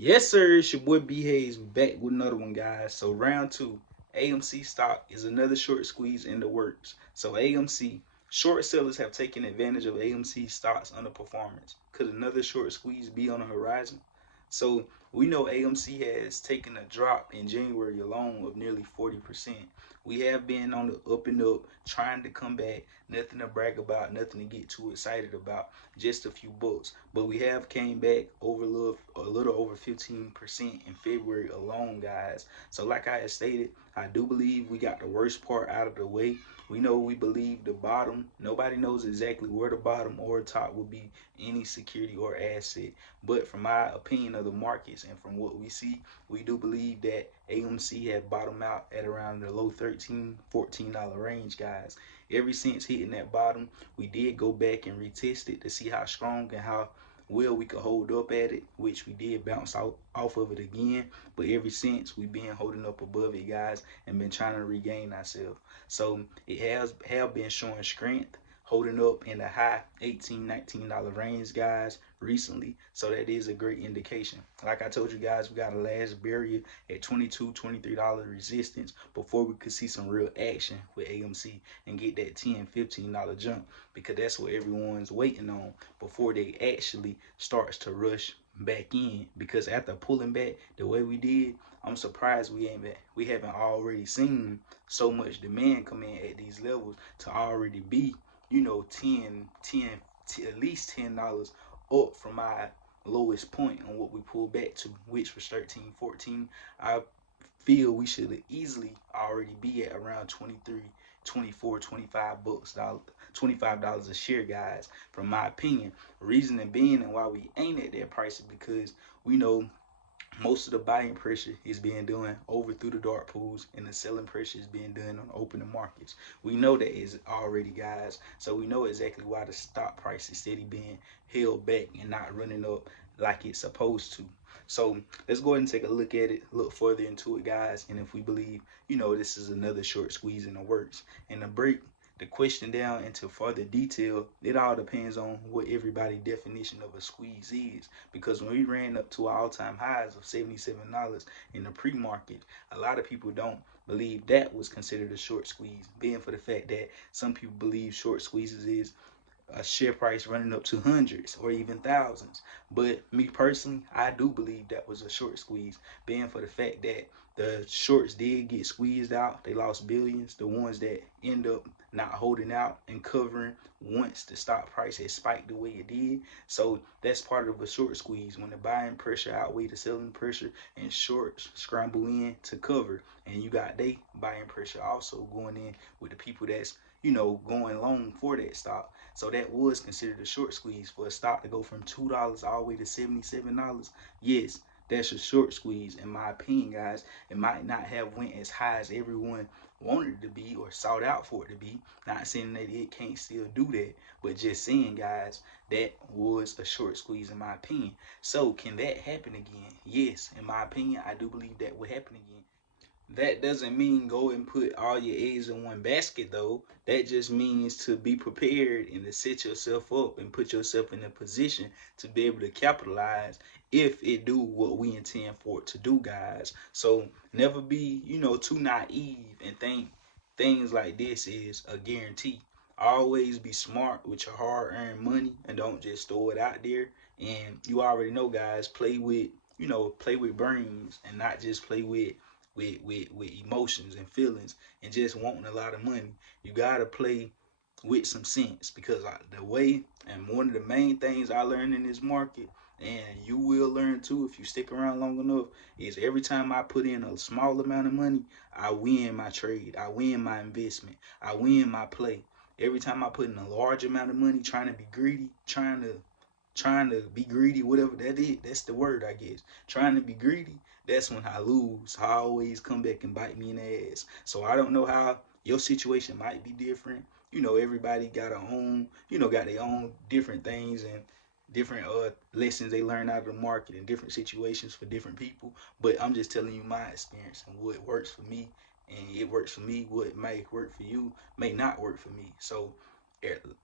Yes, sir. It's your boy B Hayes back with another one, guys. So round two, AMC stock is another short squeeze in the works. So AMC short sellers have taken advantage of AMC stocks underperformance. Could another short squeeze be on the horizon? So we know AMC has taken a drop in January alone of nearly 40%. We have been on the up and up, trying to come back. Nothing to brag about, nothing to get too excited about. Just a few bucks, but we have came back over a little over 15% in February alone, guys. So like I had stated, I do believe we got the worst part out of the way. We believe the bottom. Nobody knows exactly where the bottom or top will be any security or asset. But from my opinion of the markets and from what we see, we do believe that AMC had bottomed out at around the low 13 $14 range, guys. Ever since hitting that bottom, we did go back and retest it to see how strong and how well we could hold up at it, which we did bounce out off of it again. But ever since, we've been holding up above it, guys, and been trying to regain ourselves. So it has have been showing strength, holding up in the high $18 $19 range, guys, recently. So that is a great indication. Like I told you guys, we got a last barrier at $22 $23 resistance before we could see some real action with AMC and get that $10 $15 jump, because that's what everyone's waiting on before they actually starts to rush back in. Because after pulling back the way we did, I'm surprised we haven't already seen so much demand come in at these levels to already be, 10 at least $10 up from my lowest point on what we pulled back to, which was 13 14. I feel we should easily already be at around 23 24 $25 $25 a share, guys, from my opinion. Reasoning being and why we ain't at that price is because we know most of the buying pressure is being done over through the dark pools, and the selling pressure is being done on open markets. We know that is already, guys. So we know exactly why the stock price is steady being held back and not running up like it's supposed to. So let's go ahead and take a look at it, look further into it, guys. And if we believe, this is another short squeeze in the works. And to break the question down into further detail, it all depends on what everybody's definition of a squeeze is. Because when we ran up to our all-time highs of $77 in the pre-market, a lot of people don't believe that was considered a short squeeze, being for the fact that some people believe short squeezes is a share price running up to hundreds or even thousands. But me personally, I do believe that was a short squeeze, being for the fact that the shorts did get squeezed out. They lost billions. The ones that end up not holding out and covering once the stock price had spiked the way it did. So that's part of a short squeeze, when the buying pressure outweigh the selling pressure and shorts scramble in to cover. And you got they buying pressure also going in with the people that's going long for that stock. So that was considered a short squeeze for a stock to go from $2 all the way to $77. Yes, that's a short squeeze in my opinion, guys. It might not have went as high as everyone wanted it to be or sought out for it to be. Not saying that it can't still do that, but just saying, guys, that was a short squeeze in my opinion. So can that happen again? Yes, in my opinion, I do believe that would happen again. That doesn't mean go and put all your eggs in one basket, though. That just means to be prepared and to set yourself up and put yourself in a position to be able to capitalize if it do what we intend for it to do, guys. So never be, too naive and think things like this is a guarantee. Always be smart with your hard-earned money and don't just throw it out there. And you already know, guys, play with brains and not just play with emotions and feelings and just wanting a lot of money. You gotta play with some sense, because the way and one of the main things I learned in this market, and you will learn too if you stick around long enough, is every time I put in a small amount of money, I win my trade, I win my investment, I win my play. Every time I put in a large amount of money, trying to be greedy, whatever that is, that's the word, I guess. Trying to be greedy, that's when I lose. I always come back and bite me in the ass. So I don't know how your situation might be different. Everybody got got their own different things and different lessons they learn out of the market in different situations for different people. But I'm just telling you my experience and what works for me. And it works for me. What may work for you may not work for me. So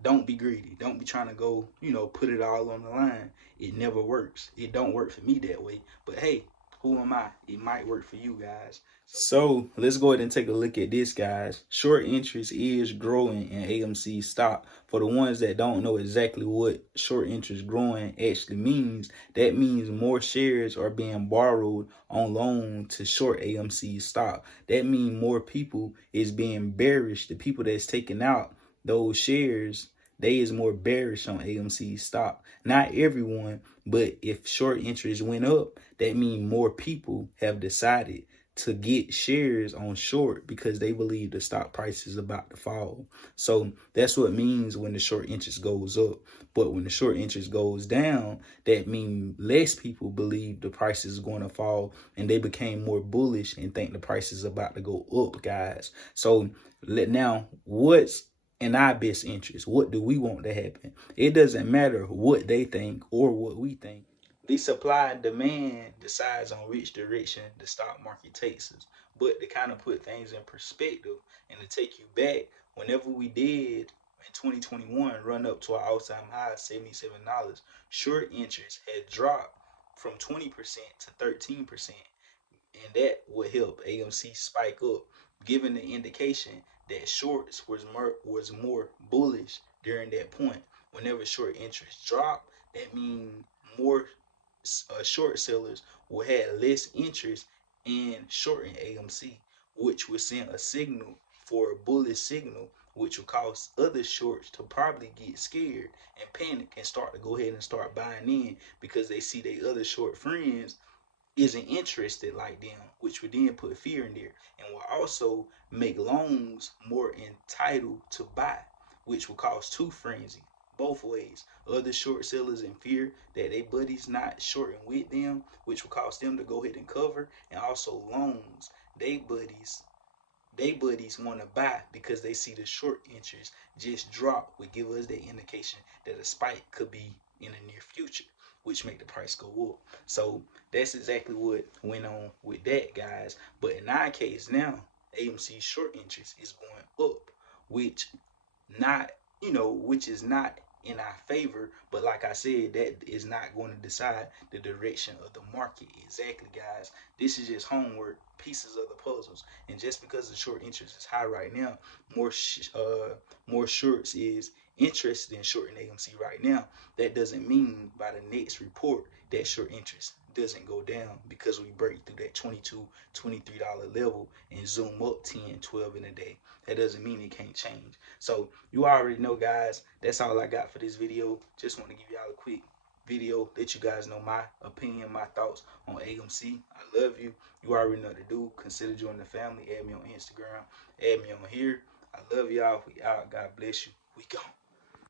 Don't be greedy. Don't be trying to go, put it all on the line. It never works. It don't work for me that way. But hey, who am I? It might work for you guys. So let's go ahead and take a look at this, guys. Short interest is growing in AMC stock. For the ones that don't know exactly what short interest growing actually means, that means more shares are being borrowed on loan to short AMC stock. That means more people is being bearish. The people that's taking out those shares, they is more bearish on AMC stock. Not everyone, but if short interest went up, that means more people have decided to get shares on short because they believe the stock price is about to fall. So that's what it means when the short interest goes up. But when the short interest goes down, that means less people believe the price is going to fall, and they became more bullish and think the price is about to go up, guys. So now, what's in our best interest? What do we want to happen? It doesn't matter what they think or what we think. The supply and demand decides on which direction the stock market takes us. But to kind of put things in perspective and to take you back, whenever we did in 2021 run up to our all-time high, $77, short interest had dropped from 20% to 13%. And that would help AMC spike up, giving the indication that shorts was more bullish during that point. Whenever short interest drop, that means more short sellers will have less interest in shorting AMC, which would send a signal for a bullish signal, which will cause other shorts to probably get scared and panic and start to go ahead and start buying in because they see their other short friends isn't interested like them, which would then put fear in there and will also make loans more entitled to buy, which will cause two frenzy both ways. Other short sellers in fear that they buddies not shorting with them, which will cause them to go ahead and cover, and also loans. They buddies want to buy because they see the short interest just drop, would give us that indication that a spike could be in the near future, which make the price go up. So that's exactly what went on with that, guys. But in our case now, AMC short interest is going up, which not which is not in our favor. But like I said, that is not going to decide the direction of the market. Exactly, guys. This is just homework, pieces of the puzzles. And just because the short interest is high right now, more shorts is interested in shorting AMC right now. That doesn't mean by the next report that short interest doesn't go down because we break through that $22, $23 level and zoom up 10, 12 in a day. That doesn't mean it can't change. So you already know, guys, that's all I got for this video. Just want to give y'all a quick video, let you guys know my opinion, my thoughts on AMC. I love you. You already know what to do. Consider joining the family. Add me on Instagram. Add me on here. I love y'all. We out. God bless you. We gone.